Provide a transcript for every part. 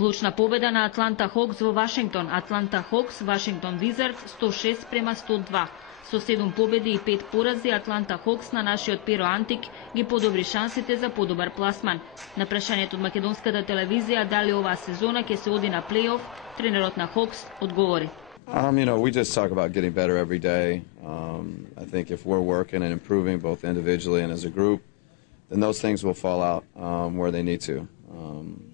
Клучна победа на Атланта Хокс во Вашингтон. Атланта Хокс, Вашингтон Визардс 106-102. Со 7 победи и 5 порази, Атланта Хокс на нашиот Перо Антик ги подобри шансите за подобар пласман. На прашањето од македонската телевизија дали оваа сезона ќе се оди на плейоф, тренерот на Хокс одговори. We just talk about getting better every day. I think if we're working and improving both individually and as a group, then those things will fall out where they need to.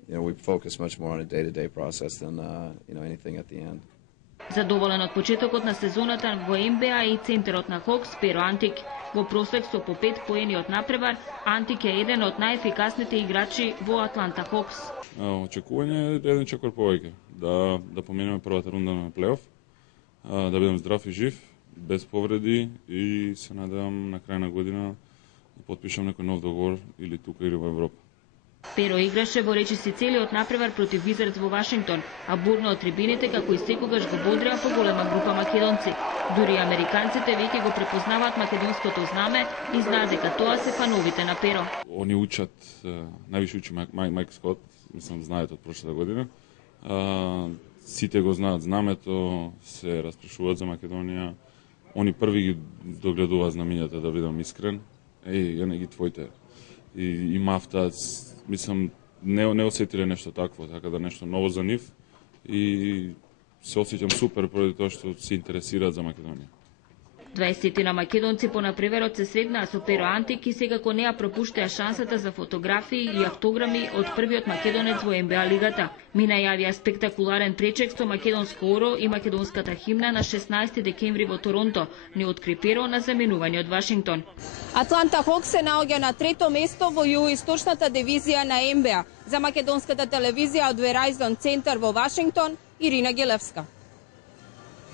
We focus much more on a day-to-day process than anything at the end. Задоволен од почетокот на сезоната во НБА и центерот на Хокс, Перо Антик, во просек со по 5 поени од напревар, Антик е еден од најефикасните играчи во Атланта Хокс. Очекување е еден чекор повеќе, да поминеме првата рунда на плейоф, да бидам здрав и жив, без повреди и се надевам на крај на година да потпишам некој нов договор или тука или во Европа. Перо играше во речиси целиот напревар против Визардс во Вашингтон, а бурно од трибините како и секогаш го бодреа поголема група македонци. Дури американците веќе го препознаваат македонското знаме и знаат дека тоа се фановите на Перо. Они учат, највише учи Майк Скот, мислам знаете од прошлата година. Сите го знаат знамето, се распрашуваат за Македонија. Они први ги догледуваат знамињата, да бидам искрен. Ја не ги твоите. И мафта, мислам, не осетиле нешто такво, така да нешто ново за нив и се осеќам супер поради тоа што се интересираат за Македонија. 20 на македонци по напреверот се среднаа со Перо Антик и секако не ја пропуштеа шансата за фотографии и автограми од првиот македонец во НБА лигата. Мина јавија спектакуларен пречек со македонско оро и македонската химна на 16 декември во Торонто, не откри Перо на заменување од Вашингтон. Атланта Хокс се наоѓа на трето место во југоисточната дивизија на НБА. За македонската телевизија од Verizon Центар во Вашингтон, Ирина Гелевска.